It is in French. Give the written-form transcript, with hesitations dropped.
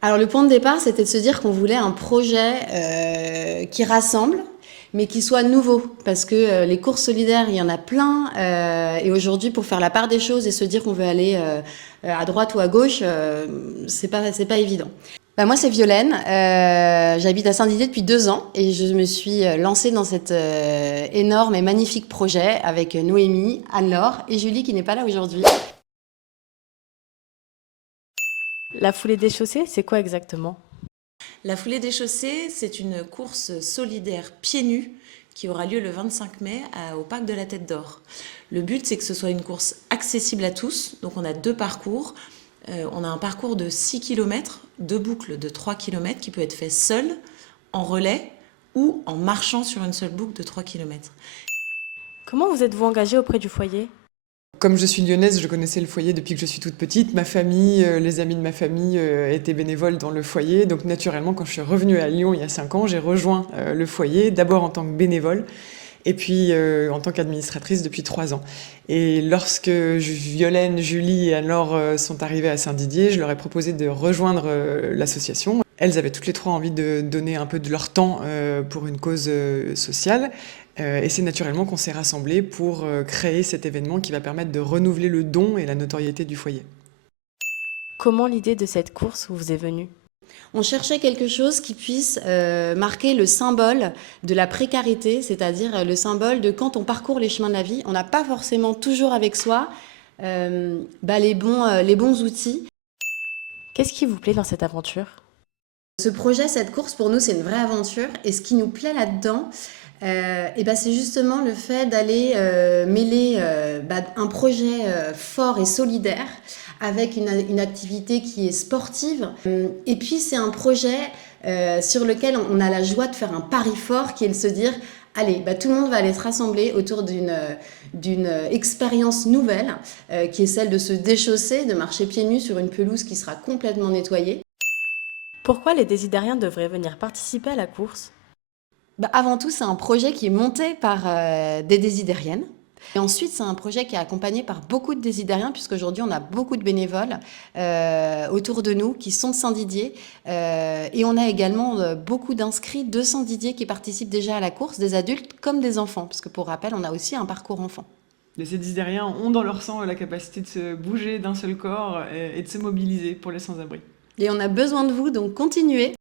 Alors le point de départ, c'était de se dire qu'on voulait un projet qui rassemble, mais qui soit nouveau, parce que les courses solidaires, il y en a plein, et aujourd'hui, pour faire la part des choses et se dire qu'on veut aller à droite ou à gauche, c'est pas évident. Bah, moi, c'est Violaine, j'habite à Saint-Didier depuis 2 ans, et je me suis lancée dans cet énorme et magnifique projet avec Noémie, Anne-Laure et Julie qui n'est pas là aujourd'hui. La foulée des chaussées, c'est quoi exactement? La foulée des chaussées, c'est une course solidaire pieds nus qui aura lieu le 25 mai au parc de la Tête d'Or. Le but, c'est que ce soit une course accessible à tous. Donc on a deux parcours. On a un parcours de 6 km, deux boucles de 3 km qui peut être fait seul, en relais ou en marchant sur une seule boucle de 3 km. Comment vous êtes-vous engagé auprès du foyer? Comme je suis lyonnaise, je connaissais le foyer depuis que je suis toute petite. Ma famille, les amis de ma famille étaient bénévoles dans le foyer. Donc naturellement, quand je suis revenue à Lyon il y a 5 ans, j'ai rejoint le foyer, d'abord en tant que bénévole, et puis en tant qu'administratrice depuis 3 ans. Et lorsque Violaine, Julie et Anne-Laure sont arrivées à Saint-Didier, je leur ai proposé de rejoindre l'association. Elles avaient toutes les trois envie de donner un peu de leur temps pour une cause sociale. Et c'est naturellement qu'on s'est rassemblés pour créer cet événement qui va permettre de renouveler le don et la notoriété du foyer. Comment l'idée de cette course vous est venue? On cherchait quelque chose qui puisse marquer le symbole de la précarité, c'est-à-dire le symbole de quand on parcourt les chemins de la vie, on n'a pas forcément toujours avec soi les bons outils. Qu'est-ce qui vous plaît dans cette aventure? Ce projet, cette course, pour nous, c'est une vraie aventure. Et ce qui nous plaît là-dedans, c'est justement le fait d'aller mêler un projet fort et solidaire avec une activité qui est sportive. Et puis, c'est un projet sur lequel on a la joie de faire un pari fort qui est de se dire, allez, tout le monde va aller se rassembler autour d'une expérience nouvelle qui est celle de se déchausser, de marcher pieds nus sur une pelouse qui sera complètement nettoyée. Pourquoi les désidériens devraient venir participer à la course? Avant tout, c'est un projet qui est monté par des désidériennes. Et ensuite, c'est un projet qui est accompagné par beaucoup de désidériens, puisqu'aujourd'hui, on a beaucoup de bénévoles autour de nous qui sont de Saint-Didier. Et on a également beaucoup d'inscrits de Saint-Didier qui participent déjà à la course, des adultes comme des enfants, parce que pour rappel, on a aussi un parcours enfant. Les Cédisdériens ont dans leur sang la capacité de se bouger d'un seul corps et de se mobiliser pour les sans-abri. Et on a besoin de vous, donc continuez.